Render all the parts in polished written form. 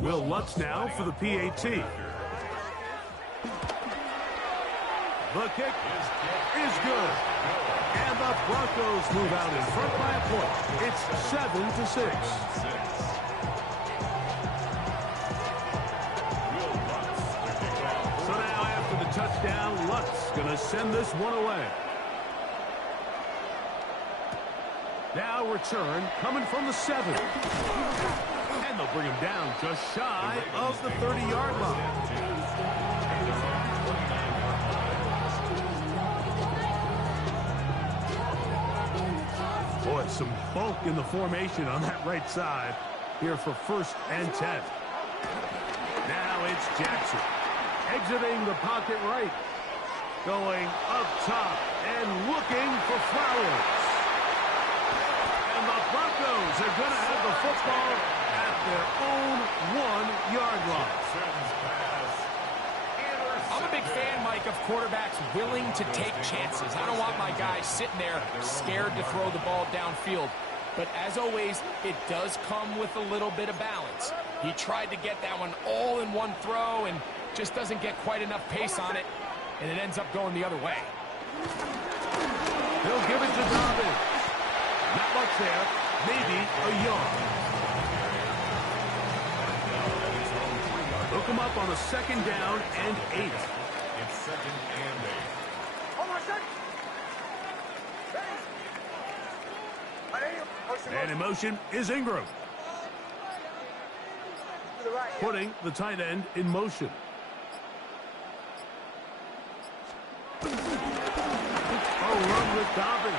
Will Lutz now for the PAT. The kick is good. And the Broncos move out in front by a point. It's 7-6. So now after the touchdown, Lutz going to send this one away. Now return coming from the 7. And they'll bring him down just shy of the 30-yard line. Boy, some bulk in the formation on that right side here for 1st and 10. Now it's Jackson exiting the pocket right, going up top and looking for Flowers. And the Broncos are going to have the football at their own 1-yard line. I'm a big fan, Mike, of quarterbacks willing to take chances. I don't want my guys sitting there scared to throw the ball downfield. But as always, it does come with a little bit of balance. He tried to get that one all in one throw and just doesn't get quite enough pace on it, and it ends up going the other way. He'll give it to Dobbins. Not much there. Maybe a yard. Hook him up on a 2nd down and 8. It's 2nd and 8. And in motion is Ingram. Putting the tight end in motion. A run with Dobbins.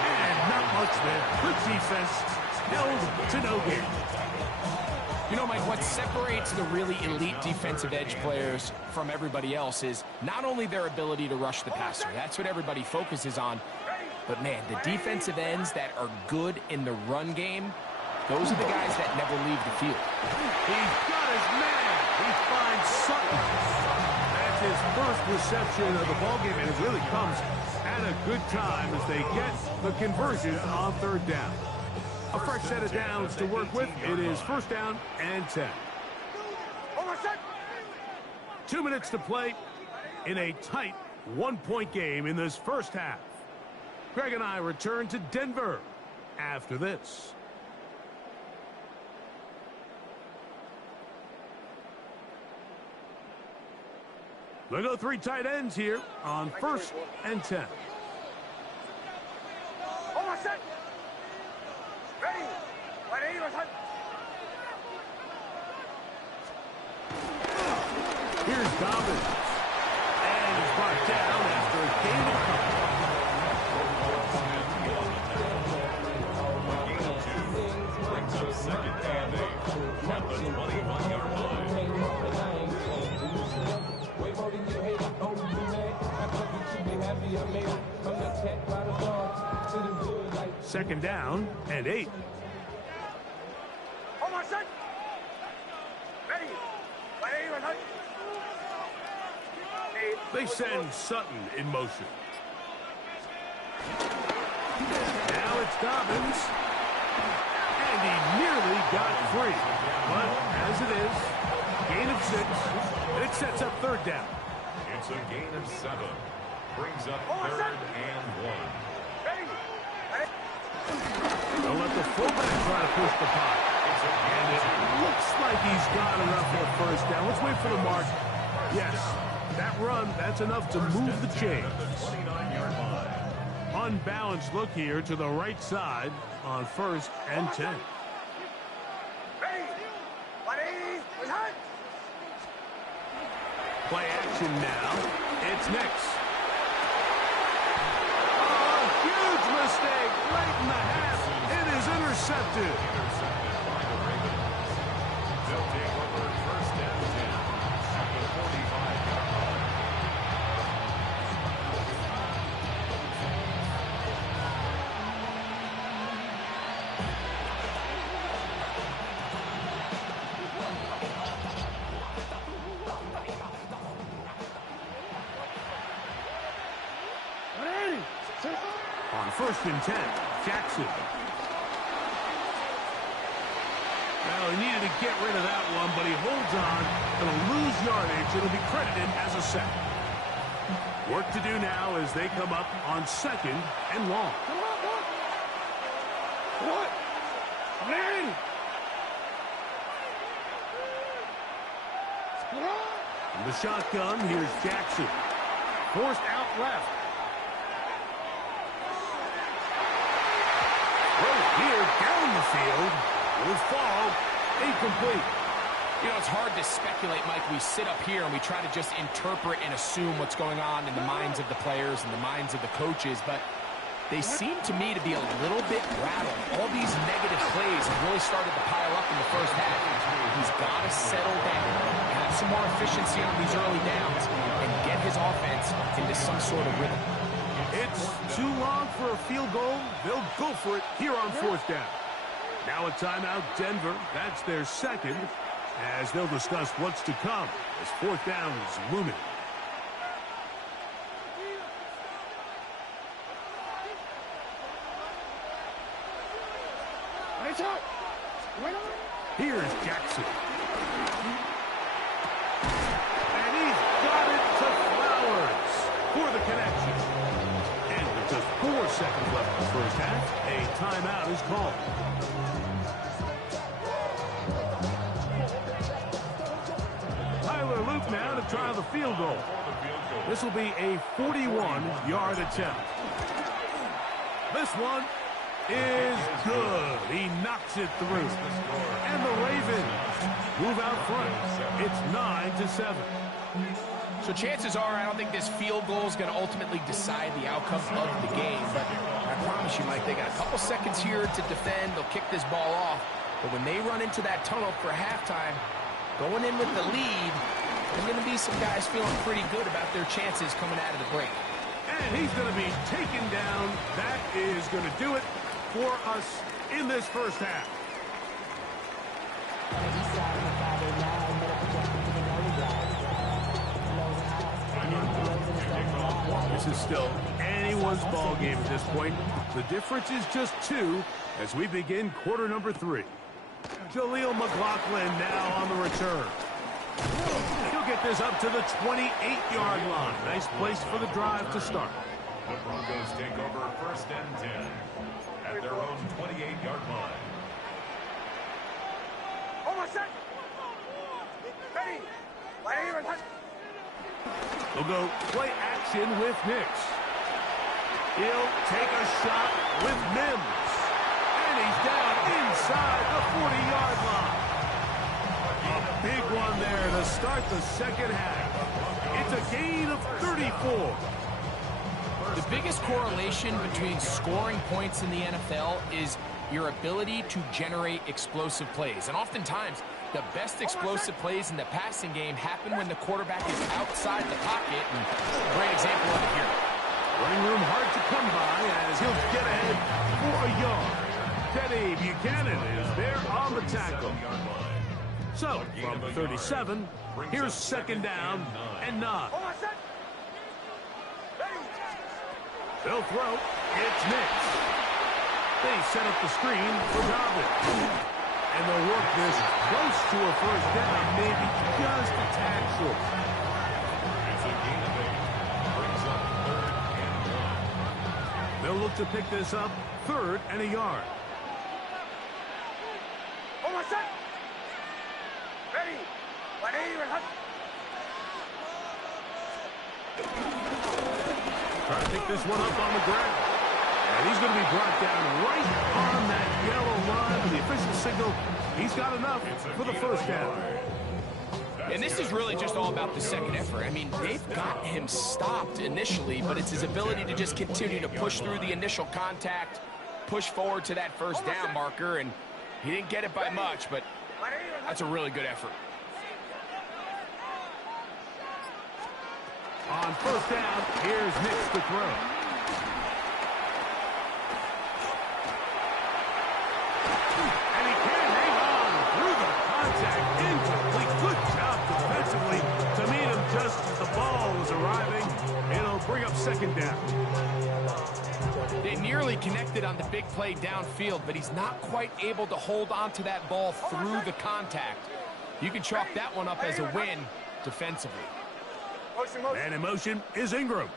And not much there. Good defense. Held to no gain. You know, Mike, what separates the really elite defensive edge players from everybody else is not only their ability to rush the passer. That's what everybody focuses on. But, man, the defensive ends that are good in the run game, those are the guys that never leave the field. He's got his man. He finds Sutton. That's his first reception of the ballgame, and it really comes at a good time as they get the conversion on 3rd down. A fresh set of downs to work with. It is 1st down and 10. 2 minutes to play in a tight 1-point game in this 1st half. Greg and I return to Denver after this. We'll go 3 tight ends here on 1st and 10. Here's Dobbins. And he's brought down after a gain of couple. Brings up 2nd and 8 at the 21-yard line. 2nd down and 8. They send Sutton in motion. Now it's Dobbins. And he nearly got free. But as it is, gain of 6. And it sets up 3rd down. It's a gain of 7. Brings up 3rd and 1. They'll let the fullback try to push the pot. And it looks like he's got enough for the 1st down. Let's wait for the mark. Yes, that run, that's enough to move the chains. Unbalanced look here to the right side on 1st and 10. Play action now. It's next. Oh, huge mistake late in the half. It is intercepted. By the Ravens. They'll take over 1st and 10 at the 45-yard line. On 1st and 10, Jackson. Well, he needed to get rid of that one, but he holds on. Going to lose yardage. It'll be credited as a sack. Work to do now as they come up on 2nd and long. What? Man! From the shotgun, here's Jackson. Forced out left. Right here, down the field. Will fall. Incomplete. You know, it's hard to speculate, Mike. We sit up here and we try to just interpret and assume what's going on in the minds of the players and the minds of the coaches, but they seem to me to be a little bit rattled. All these negative plays have really started to pile up in the first half. He's got to settle down, have some more efficiency on these early downs, and get his offense into some sort of rhythm. It's too long for a field goal. They'll go for it here on 4th down. Now a timeout, Denver. That's their second, as they'll discuss what's to come as 4th down is looming. Here's Jackson. And he's got it to Flowers for the connection. And with just 4 seconds left in the first half, a timeout is called. Tyler Luke now to try the field goal. This will be a 41-yard attempt. This one is good. He knocks it through. And the Ravens move out front. It's 9-7. So chances are, I don't think this field goal is going to ultimately decide the outcome of the game. But I promise you, Mike, they got a couple seconds here to defend. They'll kick this ball off. But when they run into that tunnel for halftime, going in with the lead, there's going to be some guys feeling pretty good about their chances coming out of the break. And he's going to be taken down. That is going to do it for us in this first half. This is still anyone's ball game at this point. The difference is just 2 as we begin quarter number 3. Jaleel McLaughlin now on the return. He'll get this up to the 28-yard line. Nice place for the drive to start. The Broncos take over 1st and 10 at their own 28-yard line. They'll go play action with Nix. He'll take a shot with Mims. And he's down inside the 40-yard line. A big one there to start the second half. It's a gain of 34. The biggest correlation between scoring points in the NFL is your ability to generate explosive plays. And oftentimes, the best explosive plays in the passing game happen when the quarterback is outside the pocket. And a great example of it here. Running room hard to come by as he'll get ahead for a yard. Teddy Buchanan is there on the tackle. So, from 37, here's 2nd down and 9. They'll throw. It's Nix. They set up the screen for Dobbins. And they'll work this close to a first down, maybe just a tad short. It's a gain of 8. Brings up 3rd and 1. They'll look to pick this up 3rd and a yard. Trying to pick this one up on the ground. And he's going to be brought down right on that yellow line with the official signal. He's got enough for the first down. And this is really just all about the second effort. I mean, they've got him stopped initially, but it's his ability to just continue to push through the initial contact, push forward to that first down marker, and he didn't get it by much, but that's a really good effort. On first down, here's Nix to throw. And he can't hang on through the contact. Incomplete. Good job defensively to meet him just as the ball was arriving. It'll bring up 2nd down. They nearly connected on the big play downfield, but he's not quite able to hold on to that ball through the contact. You can chalk that one up as a win defensively. Man in motion is Ingram.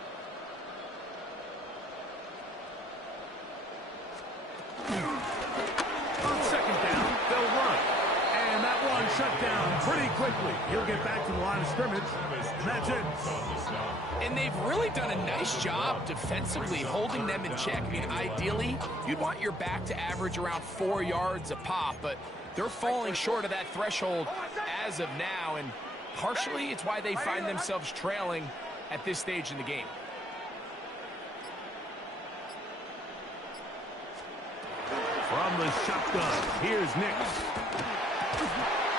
On second down, they'll run. And that one shut down pretty quickly. He'll get back to the line of scrimmage, and that's it. And they've really done a nice job defensively holding them in check. I mean, ideally, you'd want your back to average around 4 yards a pop, but they're falling short of that threshold as of now, and partially it's why they find themselves trailing at this stage in the game. From the shotgun, here's Nix.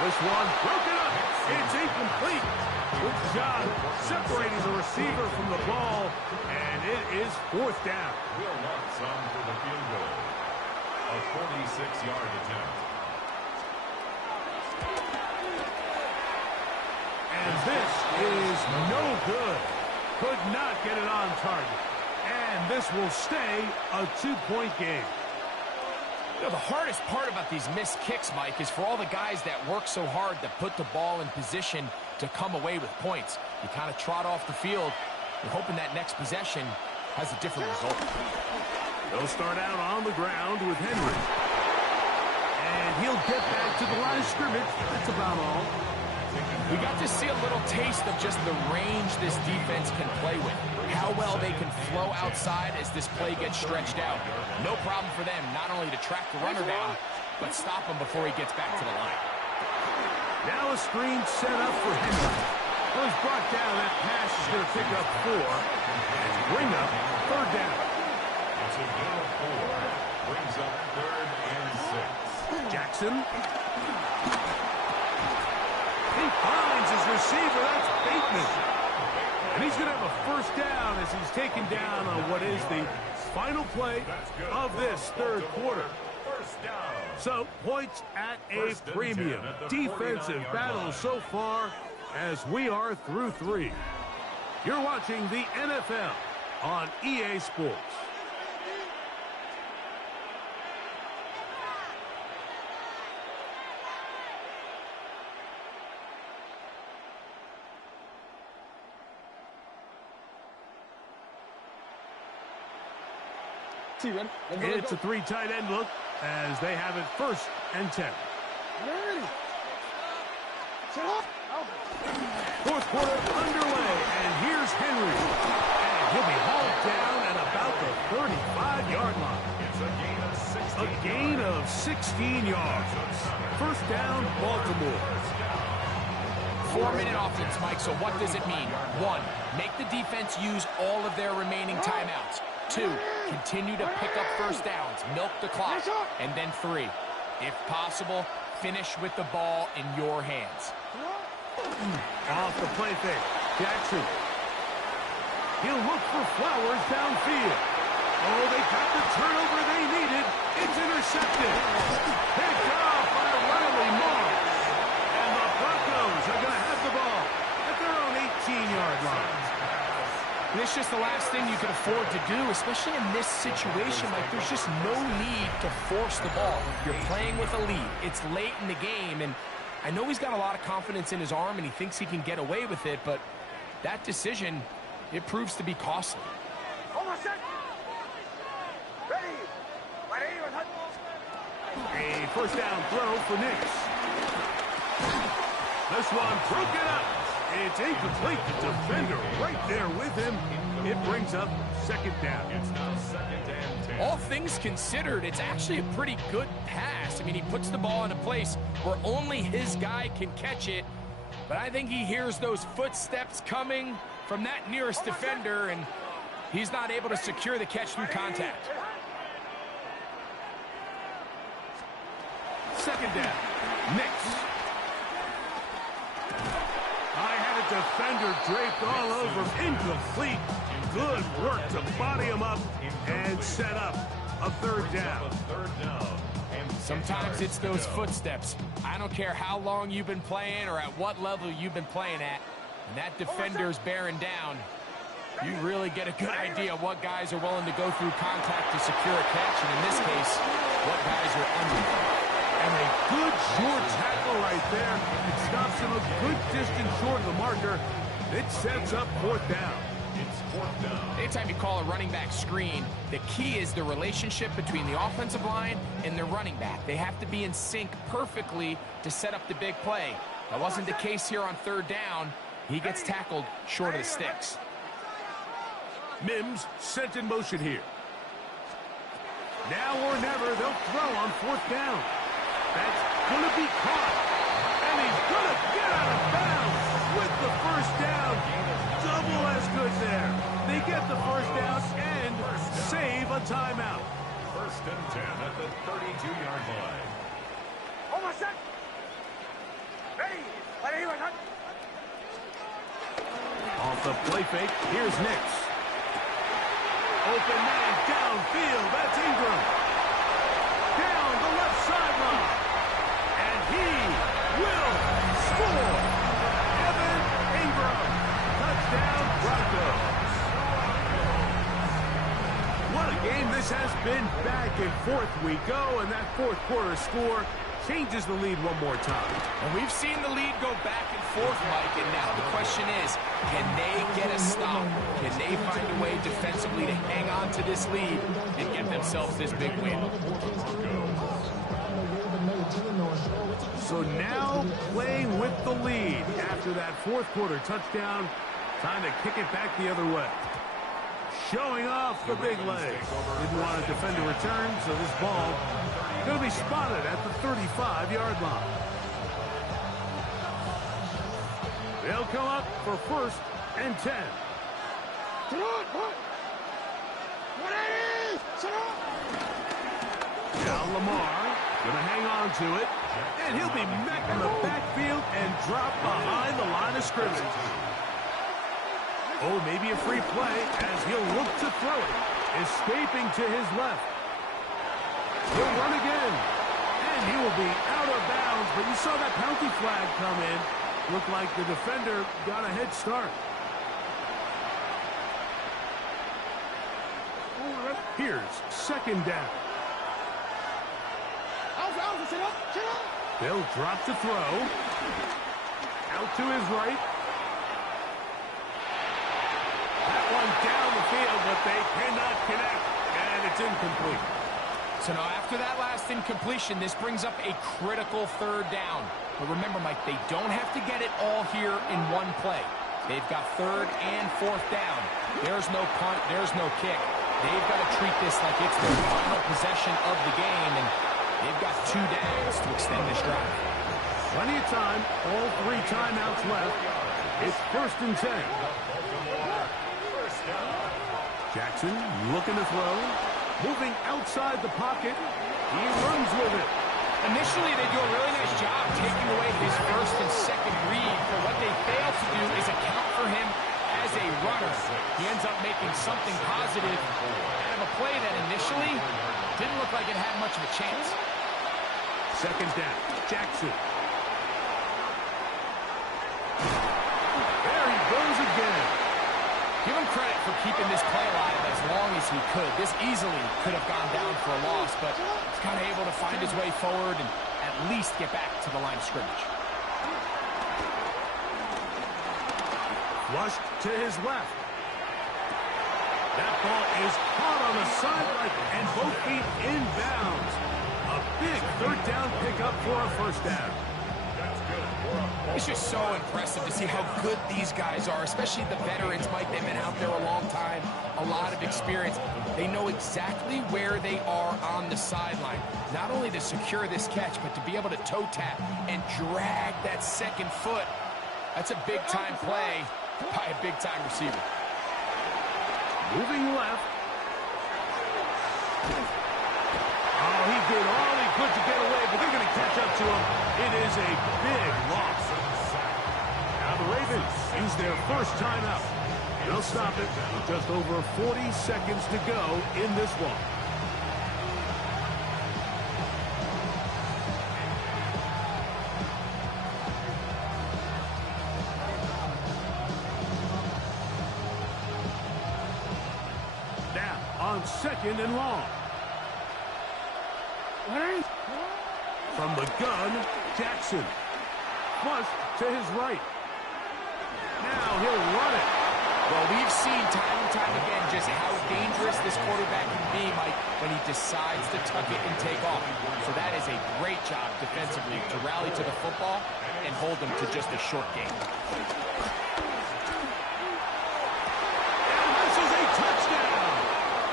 This one broken up. It's incomplete. Good job separating the receiver from the ball, and it is fourth down. Will Lutz on for the field goal. A 46-yard attempt. And this is no good. Could not get it on target. And this will stay a 2-point game. You know, the hardest part about these missed kicks, Mike, is for all the guys that work so hard to put the ball in position to come away with points. You kind of trot off the field, you're hoping that next possession has a different result. They'll start out on the ground with Henry. And he'll get back to the line of scrimmage. That's about all. We got to see a little taste of just the range this defense can play with. How well they can flow outside as this play gets stretched out. No problem for them not only to track the runner down, but stop him before he gets back to the line. Now a screen set up for Henry. Well, he's brought down. That pass is going to pick up 4 and bring up third down. It's a gain of 4. Brings up 3rd and 6. Jackson. He finds his receiver. That's Bateman. And he's going to have a first down as he's taken down on what is the final play of this third quarter. First down. So, points at a premium. Defensive battle so far as we are through 3. You're watching the NFL on EA Sports. It's a 3 tight end look as they have it 1st and 10. Fourth quarter underway, and here's Henry. And he'll be hauled down at about the 35-yard line. It's a gain of 16. A gain of 16 yards. First down, Baltimore. 4-minute offense, Mike, so what does it mean? 1, make the defense use all of their remaining timeouts. 2, continue to pick up first downs, milk the clock. And then 3, if possible, finish with the ball in your hands. Off the play fake, Jackson. He'll look for Flowers downfield. Oh, they got the turnover they needed. It's intercepted. Picked off by Riley Moss. And the Broncos are going to have the ball at their own 18-yard line. And it's just the last thing you can afford to do, especially in this situation. Like, there's just no need to force the ball. You're playing with a lead. It's late in the game, and I know he's got a lot of confidence in his arm, and he thinks he can get away with it, but that decision, it proves to be costly. A first down throw for Nix. This one broken up. It's incomplete. The defender right there with him. It brings up 2nd down. It's now 2nd and 10. All things considered, it's actually a pretty good pass. I mean, he puts the ball in a place where only his guy can catch it, but I think he hears those footsteps coming from that nearest defender, and he's not able to secure the catch through contact. 2nd down. Nix. I had a defender draped all over him. Incomplete. Good work to body him up and set up a 3rd down. Sometimes it's those footsteps. I don't care how long you've been playing or at what level you've been playing at. And that defender's bearing down. You really get a good idea of what guys are willing to go through contact to secure a catch, and in this case, what guys are under. And a good short tackle right there. It's not distance short of the marker. It sets up fourth down. It's fourth down. Anytime you call a running back screen, the key is the relationship between the offensive line and the running back. They have to be in sync perfectly to set up the big play. That wasn't the case here on third down. He gets tackled short of the sticks. Mims sent in motion here. Now or never, they'll throw on fourth down. That's going to be caught. And he's going to get out of bounds with the first down. Double as good there. They get the first down and save a timeout. First and 10 at the 32-yard line. Off the play fake, here's Nix. Open man downfield, that's Ingram. Down the left sideline. And he will score. Evan Ingram. Touchdown, Broncos. What a game this has been. Back and forth we go, and that fourth quarter score changes the lead one more time. And we've seen the lead go back and forth, Mike, and now the question is, can they get a stop? Can they find a way defensively to hang on to this lead and get themselves this big win? So now playing with the lead after that fourth quarter touchdown, time to kick it back the other way. Showing off the big legs. Didn't want to defend a return, so this ball going to be spotted at the 35-yard line. They'll come up for first and 10. Now Lamar going to hang on to it, and he'll be met in the backfield and drop behind the line of scrimmage. Oh, maybe a free play as he'll look to throw it. Escaping to his left. He'll run again. And he will be out of bounds, but you saw that penalty flag come in. Looked like the defender got a head start. Here's second down. They'll drop to throw. Out to his right. That one down the field, but they cannot connect. And it's incomplete. So now after that last incompletion, this brings up a critical third down. But remember, Mike, they don't have to get it all here in one play. They've got third and fourth down. There's no punt, there's no kick. They've got to treat this like it's their final possession of the game, and they've got 2 downs to extend this drive. Plenty of time, all 3 timeouts left. It's first and 10. Jackson looking to throw. Moving outside the pocket. He runs with it. Initially, they do a really nice job taking away his first and second read, but what they fail to do is account for him as a runner. He ends up making something positive out of a play that initially didn't look like it had much of a chance. Second down, Jackson. There he goes again. Give him credit for keeping this play alive as long as he could. This easily could have gone down for a loss, but he's kind of able to find his way forward and at least get back to the line of scrimmage. Flushed to his left. That ball is caught on the sideline and both feet inbounds. A big third down pickup for a first down. It's just so impressive to see how good these guys are, especially the veterans, Mike. They've been out there a long time, a lot of experience. They know exactly where they are on the sideline, not only to secure this catch, but to be able to toe tap and drag that second foot. That's a big-time play by a big-time receiver. Moving left. Oh, he did all he could to get away, but they're going to catch up to him. It is a big loss. Now the Ravens use their first timeout. They'll stop it with just over 40 seconds to go in this one. Now on second and long. From the gun, Jackson. Flush to his right. he'll run it. Well, we've seen time and time again just how dangerous this quarterback can be, Mike, when he decides to tuck it and take off. So that is a great job defensively to rally to the football and hold him to just a short game. And this is a touchdown.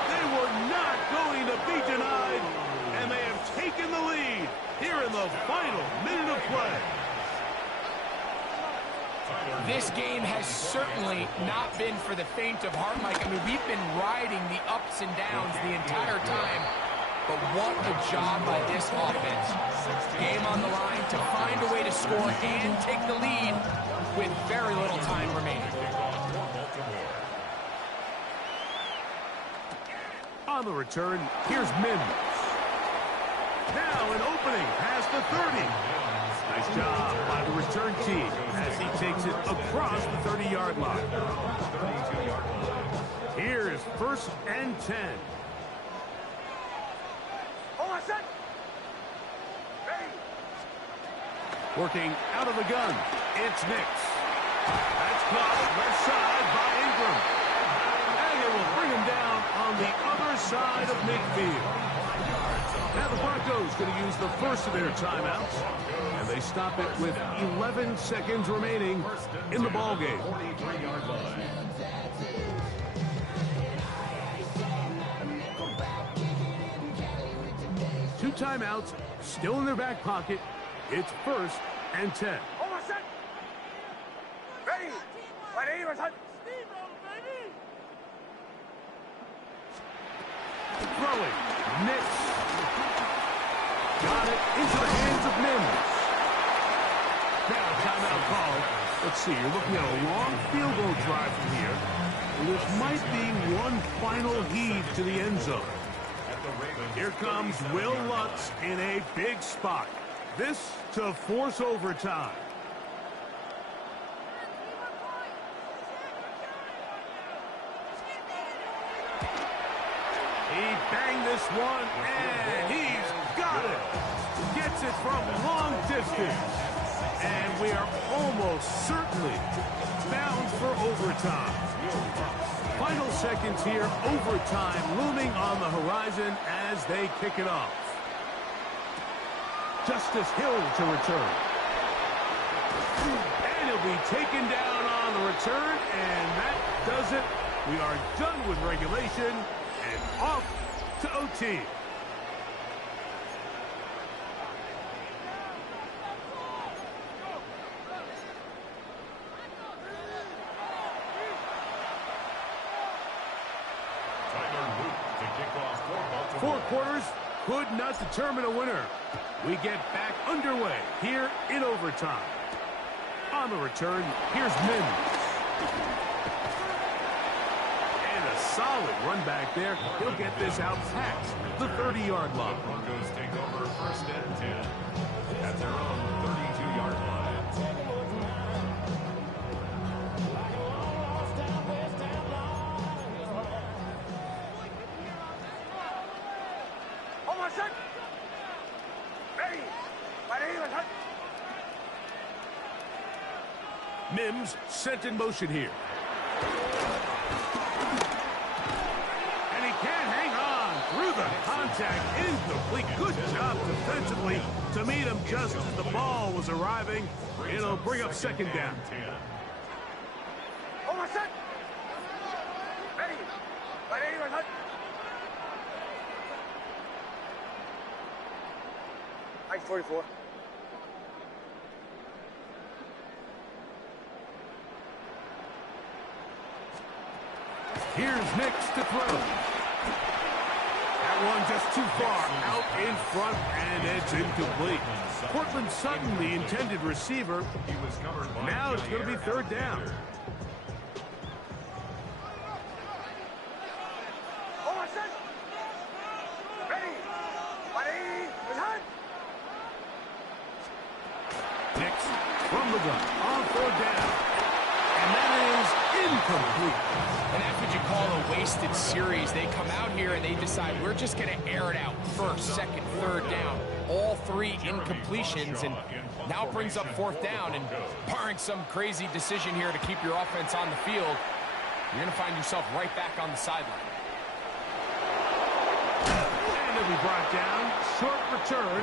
They were not going to be denied, and they have taken the lead here in the final minute of play. This game has certainly not been for the faint of heart, Mike. I mean, we've been riding the ups and downs the entire time, but what a job by this offense. Game on the line to find a way to score and take the lead with very little time remaining. On the return, here's Mims. Now an opening past the 30. Nice job by the return team as he takes it across the 30-yard line. Here's 1st and 10. Working out of the gun, it's Nix. That's caught left side by Ingram. And it will bring him down on the other side of midfield. Now the Broncos going to use the first of their timeouts, and they stop it with 11 seconds remaining in the ballgame. 43-yard line. Two timeouts still in their back pocket. It's 1st and 10. Throwing, Nix. Got it into the hands of Mims. Now timeout called. Let's see, you're looking at a long field goal drive from here. And this might be one final heave to the end zone. Here comes Will Lutz in a big spot. This to force overtime. He banged this one, and he's got it. Gets it from long distance. And we are almost certainly bound for overtime. Final seconds here, overtime looming on the horizon as they kick it off. Justice Hill to return. And he'll be taken down on the return, and that does it. We are done with regulation and off to OT. Four quarters could not determine a winner. We get back underway here in overtime. On the return, here's Mims. And a solid run back there. He'll get this out past the 30-yard line. Broncos take over 1st and 10 at their own 32-yard line. Mims sent in motion here. And he can't hang on through the contact. Incomplete. Good job defensively to meet him just as the ball was arriving. It'll bring up 2nd down. Like 44. Here's Nix to throw. That one just too far out in front, and it's incomplete. Cortland Sutton, the intended receiver. Now it's going to be 3rd down. Nix from the gun on 4th down. And that is incomplete. And that's what you call a wasted series. They come out here and they decide we're just going to air it out. 1st, 2nd, 3rd down. All 3 incompletions, and now it brings up 4th down. And barring some crazy decision here to keep your offense on the field, you're going to find yourself right back on the sideline. And it'll be brought down. Short return.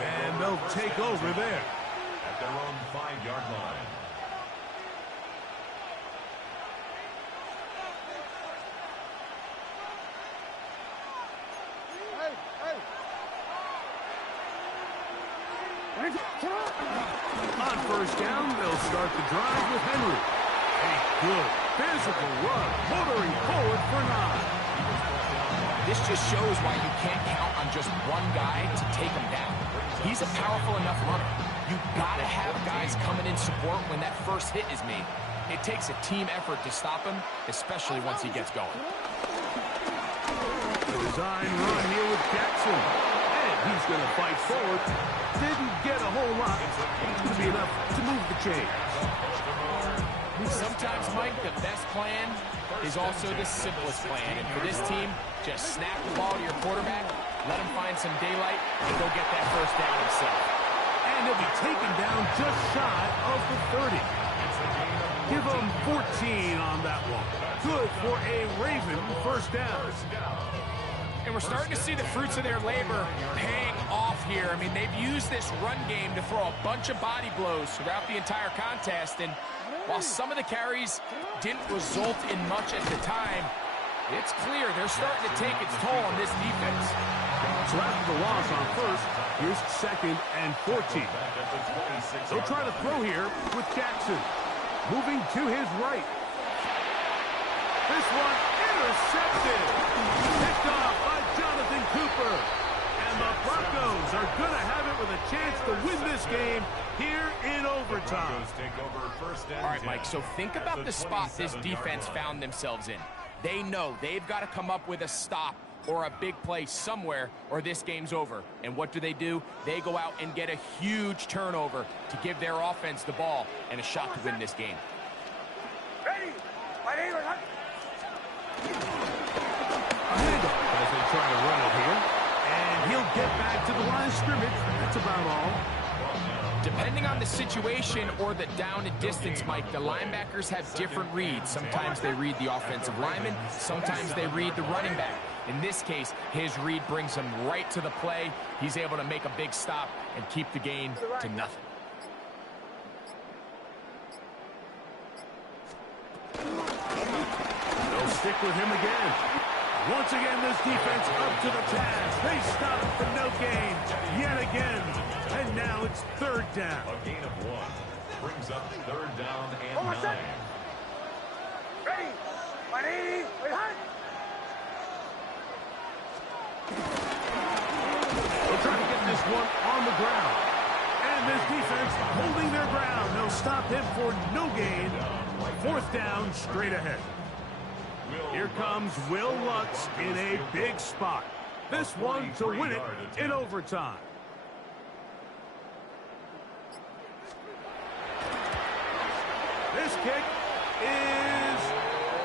And they'll take over there. At their own 5-yard line. On first down, they'll start the drive with Henry. A good physical run, motoring forward for 9. This just shows why you can't count on just one guy to take him down. He's a powerful enough runner. You've got to have guys coming in support when that first hit is made. It takes a team effort to stop him, especially once he gets going. The design run here with Jackson. And he's going to fight forward. Didn't get a whole lot. It's going to be enough to move the chain. Sometimes, Mike, the best plan is also the simplest plan. And for this team, just snap the ball to your quarterback, let him find some daylight, and go get that first down himself. And he'll be taken down just shy of the 30. Give him 14 on that one. Good for a Raven first down. And we're starting to see the fruits of their labor paying off here. I mean, they've used this run game to throw a bunch of body blows throughout the entire contest. And while some of the carries didn't result in much at the time, it's clear they're starting to take its toll on this defense. So after the loss on first, here's 2nd and 14. They'll try to throw here with Jackson. Moving to his right. This one intercepted. Picked off by Jonathan Cooper. And the Broncos are going to have it with a chance to win this game here in overtime. All right, Mike, so think about the spot this defense found themselves in. They know they've got to come up with a stop or a big play somewhere or this game's over. And what do? They go out and get a huge turnover to give their offense the ball and a shot to win this game. Ready? A handoff as they try to run it here. And he'll get back to the line of scrimmage. That's about all. Depending on the situation or the down and distance, Mike, the linebackers have different reads. Sometimes they read the offensive lineman. Sometimes they read the running back. In this case, his read brings him right to the play. He's able to make a big stop and keep the gain to nothing. They'll stick with him again. Once again, this defense up to the task. They stop for no gain yet again. And now it's 3rd down. A gain of 1 brings up 3rd down and 9. Ready? They'll try to get this one on the ground. And this defense holding their ground. They'll stop him for no gain. 4th down, straight ahead. Here comes Will Lutz in a big spot. This one to win it in overtime. This kick is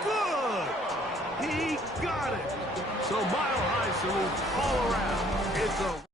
good. He got it. So mile-high salute all around. It's a